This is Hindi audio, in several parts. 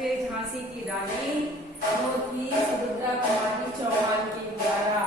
थे झांसी की रानी, जो थी सुभद्रा कुमारी चौहान के द्वारा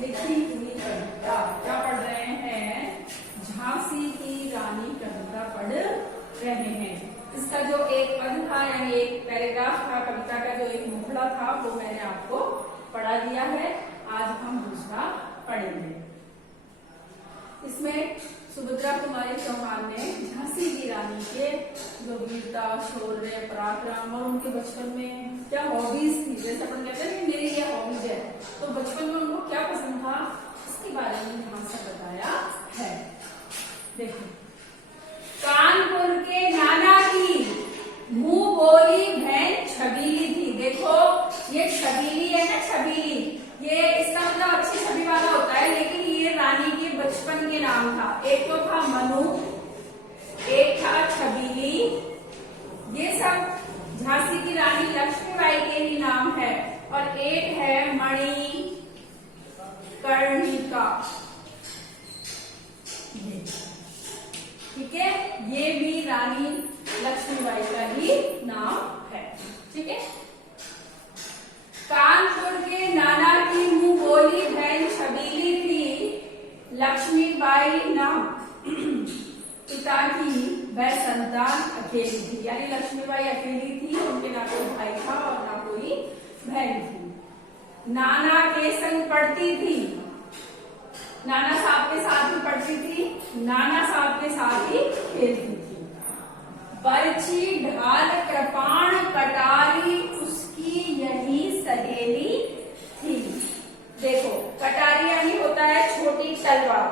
लिखी हुई कविता। क्या पढ़ रहे हैं? झांसी की रानी कविता पढ़ रहे हैं। इसका जो एक पद था यानी एक पैराग्राफ था कविता का, जो एक मुखड़ा था, वो मैंने आपको पढ़ा दिया है। आज हम दूसरा पढ़ेंगे। इसमें सुभद्रा कुमारी चौहान ने झांसी की रानी के जो वीरता, शौर्य, पराक्रम और उनके बचपन में क्या हॉबीज थी, जैसे अपन कहते हैं कि मेरी ये हॉबीज है, तो बचपन में उनको क्या पसंद था, इसके बारे में यहाँ से बताया है। देखो, कानपुर के नाना की मुंह बोली बहन छबीली थी। देखो, ये छबीली है ना, छबीली, ये इसका मतलब अच्छी छवि वाला होता है, लेकिन ये रानी के बचपन के नाम था। एक तो था मनु, एक था छबीली। ये सब झांसी की रानी लक्ष्मीबाई के ही नाम है। और एक है मणि कर्णिका, ठीक है, ये भी रानी लक्ष्मीबाई का ही नाम है। ठीक है। कानपुर के नाना की मुंह बोली बहन छबीली थी लक्ष्मीबाई नाम, पिता की वह संतान अकेली थी। यानी लक्ष्मीबाई अकेली थी, उनके ना कोई भाई था और ना कोई बहन थी। नाना के संग पढ़ती थी, नाना साहब के साथ ही पढ़ती थी, नाना साहब के साथ ही खेलती थी। बरछी, ढाल, कृपाण, कटारी उसकी यही सहेली थी। देखो, कटारी यानी होता है छोटी तलवार,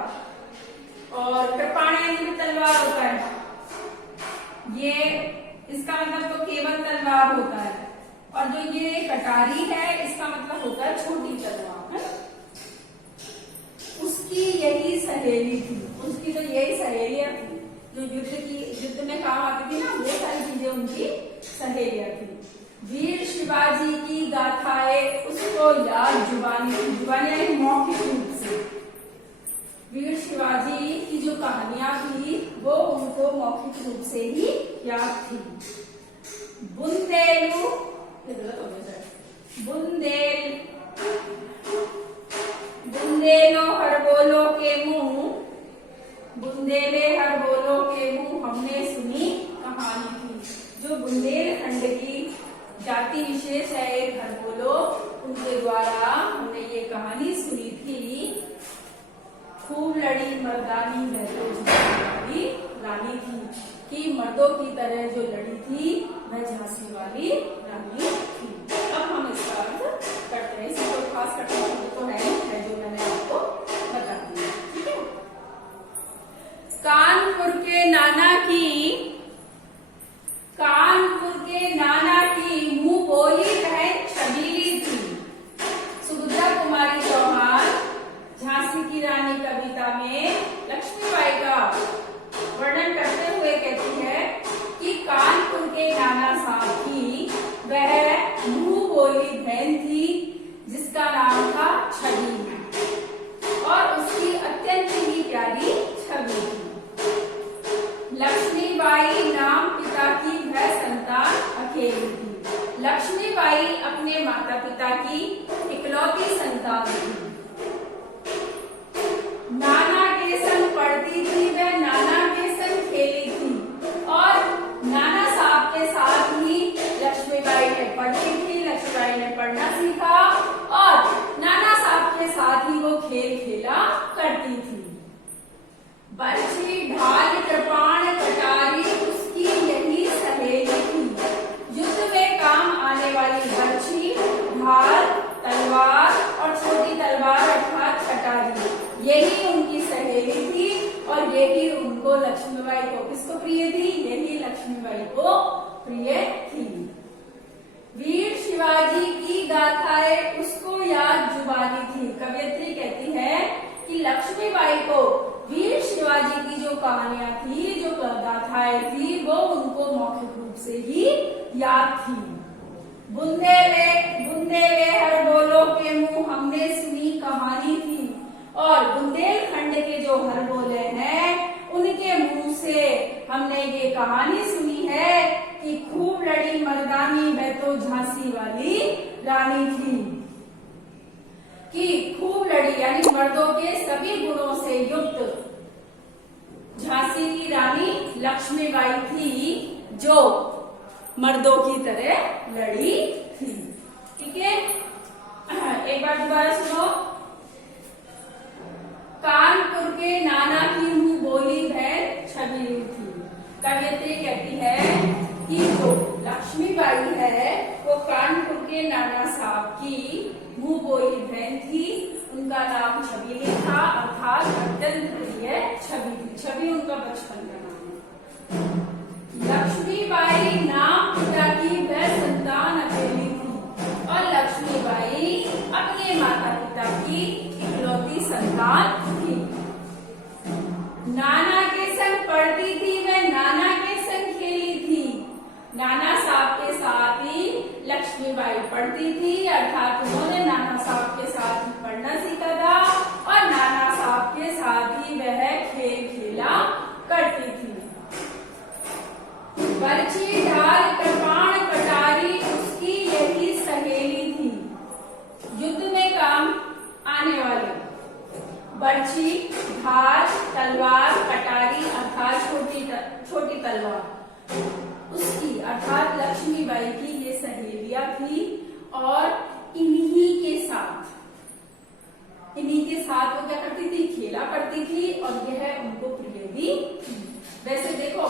और कृपाण यानी तलवार होता है। ये इसका मतलब तो केवल तलवार होता है, और जो ये कटारी है इसका मतलब होता है छोटी तलवार है। उसकी यही सहेली थी, उसकी तो यही सहेलियां थी जो युद्ध में काम आती थी ना, वो सारी चीजें उनकी सहेलियां थी। वीर शिवाजी की गाथाएं उसको याद जुबानी थी, जुबानी यानी मौखिक रूप से। वीर शिवाजी की जो कहानियां थी वो उनको मौखिक रूप से ही याद थी। बुंदेलू, बुंदेलो हर बोलो के मुंह, बुंदेले हर बोलो के मुंह हमने सुनी कहानी थी। जो बुंदेलखंड की जाति विशेष है एक हर बोलो, उनके द्वारा हमने ये कहानी सुनी थी। खूब लड़ी मर्दानी वाली रानी थी, कि मर्दों की तरह जो लड़ी थी वह झांसी वाली रानी थी। अब हम इसका अर्थ करते हैं, इसको खास करते तो है जो मैंने आपको बता दिया। ठीक है। कानपुर के नाना की मुंह बोली बहन छबीली थी। सुभद्रा कुमारी चौहान झांसी की रानी कविता में लक्ष्मीबाई का वर्णन करते हुए कहती है कि कानपुर के नाना साहब की वह मुंह बोली बहन थी जिसका नाम था छबीली, और उसकी अत्यंत ही प्यारी छवि थी। लक्ष्मीबाई नाम पिता की वह संतान अकेली थी। लक्ष्मीबाई अपने माता पिता की इकलौती संतान थी। नाना के संग पढ़ती थी, वह नाना के संग खेली थी, और नाना साहब के साथ ही लक्ष्मीबाई ने पढ़ती थी। लक्ष्मीबाई ने पढ़ना सीखा और नाना साहब के साथ ही वो खेल खेला करती थी। बरछी, ढाल, कृपाण, कटारी उसकी यही सहेली थी। युद्ध में काम आने वाली बरछी, ढाल, तलवार और छोटी तलवार अर्थात कटारी, यही उनकी सहेली थी। और यही उनको लक्ष्मीबाई को, किसको प्रिय थी? यही लक्ष्मीबाई को प्रिय थी। वीर शिवाजी की गाथाएं उसको याद जुबानी थी। कवयित्री कहती है कि लक्ष्मीबाई को वीर शिवाजी की जो कहानियां थी, जो गाथाएं थी, वो उनको मौखिक रूप से ही याद थी। बुंदेले हर बोलो के मुंह हमने सुनी कहानी थी। और बुंदेलखंड के जो हर बोले हैं उनके मुंह से हमने ये कहानी सुनी है कि खूब लड़ी मर्दानी वह तो झांसी वाली रानी थी। कि खूब लड़ी यानी मर्दों के सभी गुणों से युक्त झांसी की रानी लक्ष्मीबाई थी, जो मर्दों की तरह लड़ी थी। ठीक है, एक बार दोबारा सुनो। कानपुर के नाना की मुंह बोली बहन छबीली थी। कवियत्री कहती है कि जो लक्ष्मीबाई है वो कानपुर के नाना साहब की मुंह बोली बहन थी। उनका नाम छबीली था, अर्थात अत्यंत प्रिय छवि थी। छवि उनका बचपन का नाम है। लक्ष्मीबाई नाम पिता की वह संतान अकेली थी और लक्ष्मीबाई अपने माता पिता की इकलौती संतान थी। नाना के संग पढ़ती थी वह, नाना के संग खेली थी। नाना साहब के साथ ही लक्ष्मीबाई पढ़ती थी, अर्थात उन्होंने नाना साहब के साथ ही पढ़ना सीखा था और नाना साहब के साथ ही वह खेल खेला करती थी। बरछी ढाल कृपाण कटारी उसकी यही सहेली थी। युद्ध में काम आने वाले बरछी, ढाल, तलवार, कटारी अर्थात छोटी तलवार, उसकी अर्थात लक्ष्मीबाई की ये सहेलियां थी और इन्हीं के साथ वो क्या करती थी, खेला करती थी और यह उनको प्रिय भी थी। वैसे देखो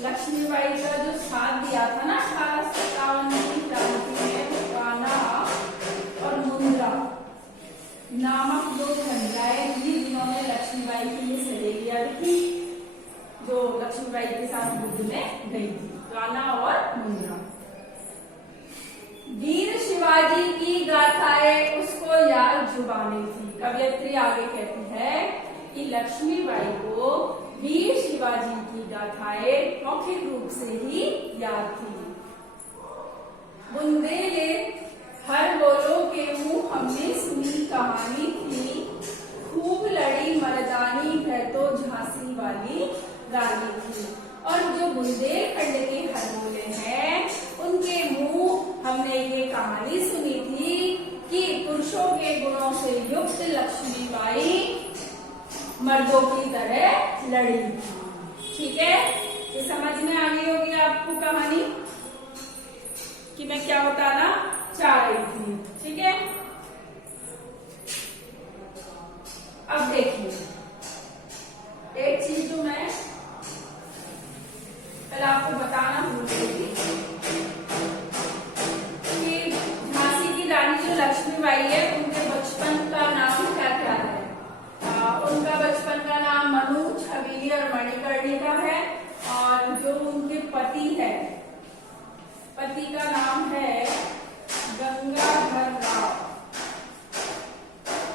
लक्ष्मीबाई का जो साथ दिया था ना 1857 की क्रांति में, कान्हा और मुंद्रा नामक दो महिलाएं थी जिन्होंने लक्ष्मीबाई की ये सहेलियां थी, जो लक्ष्मीबाई के साथ युद्ध में गई थी, कान्हा और मुंद्रा। वीर शिवाजी की गाथाएं उसको याद जुबानी थी। कवियत्री आगे कहती है कि लक्ष्मीबाई को वीर शिवाजी की गाथाएं मौखिक रूप से ही याद थी। बुंदेले हर बोलो के मुंह हमने सुनी कहानी थी, खूब लड़ी मर्दानी वह तो झांसी वाली रानी थी। और जो बुंदेलखंड के हरबोले हैं उनके मुंह हमने ये कहानी सुनी थी कि पुरुषों के गुणों से युक्त लक्ष्मीबाई मर्दों की तरह लड़ी थी। ठीक है, ये समझ में आ गई होगी आपको कहानी कि मैं क्या बताना चाह रही थी। ठीक है, अब देखिए एक चीज जो मैं कल आपको बताना भूल गई थी कि झांसी की रानी जो लक्ष्मीबाई है उनके बचपन का नाम क्या क्या है। उनका बचपन का नाम मनु, छबीली और मणिकर्णिका है। और जो उनके पति है, पति का नाम है गंगाधर राव।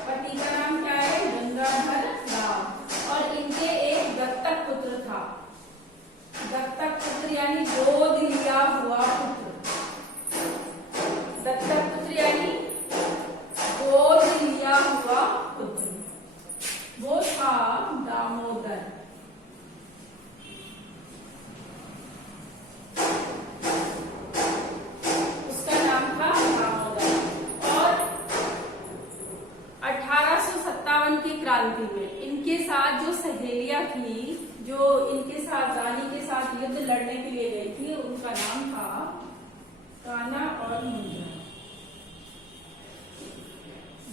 पति का नाम क्या है, गंगाधर राव। और इनके एक दत्तक पुत्र था। दत्तक पुत्र यानी गोद लिया हुआ पुत्र। दत्तक पुत्र यानी गोद लिया हुआ पुत्र, वो था दामोदर। उसका नाम था दामोदर। और 1857 की क्रांति में इनके साथ जो सहेलियां थी, जो इनके साथ रानी के साथ युद्ध लड़ने के लिए गई थी, उनका नाम था कान्हा और मुंद्रा।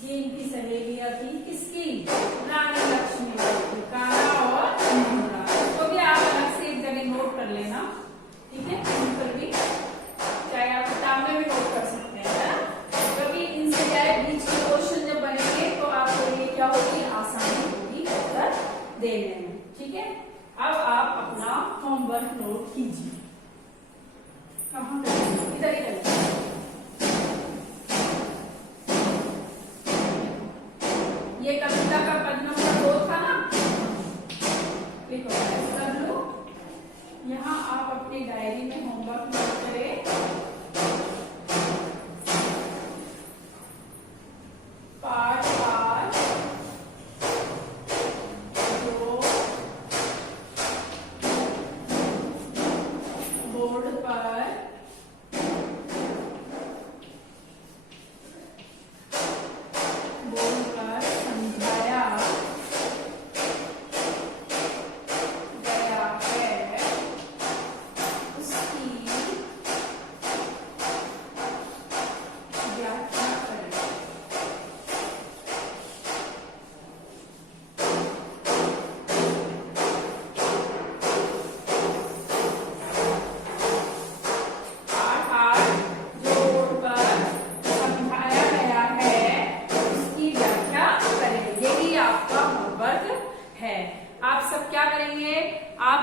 ये इनकी सहेलियां थी, किसकी, रानी लक्ष्मीबाई की, कान्हा और मुंद्रा। इसको भी आप अलग से एक जगह नोट कर लेना। ठीक है, इन पर भी चाहे आप किताब में भी नोट कर सकते हैं। कभी इनसे चाहे बीच के क्वेश्चन जब बनेंगे तो आपको ये क्या होगी, आसानी होगी उत्तर देने में। ठीक है, अब आप अपना होमवर्क नोट कीजिए। कहाँ इधर ही करिए। ये कविता का पद नंबर 2 था ना, लिखो कर लो। यहाँ आप अपनी डायरी में होमवर्क नोट करें। पाठ 8 बोर्ड पर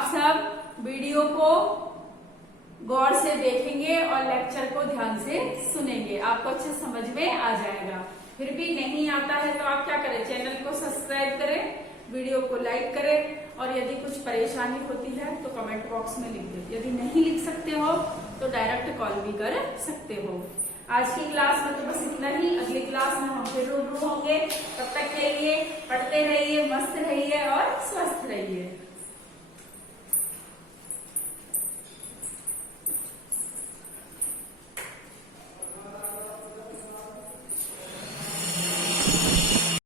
सब वीडियो को गौर से देखेंगे और लेक्चर को ध्यान से सुनेंगे, आपको अच्छे समझ में आ जाएगा। फिर भी नहीं आता है तो आप क्या करें, चैनल को सब्सक्राइब करें, वीडियो को लाइक करें, और यदि कुछ परेशानी होती है तो कमेंट बॉक्स में लिख दें। यदि नहीं लिख सकते हो तो डायरेक्ट कॉल भी कर सकते हो। आज की क्लास में तो बस इतना ही। अगली क्लास में हम फिर रूबरू होंगे। तब तक के लिए पढ़ते रहिए, मस्त रहिए और स्वस्थ रहिए।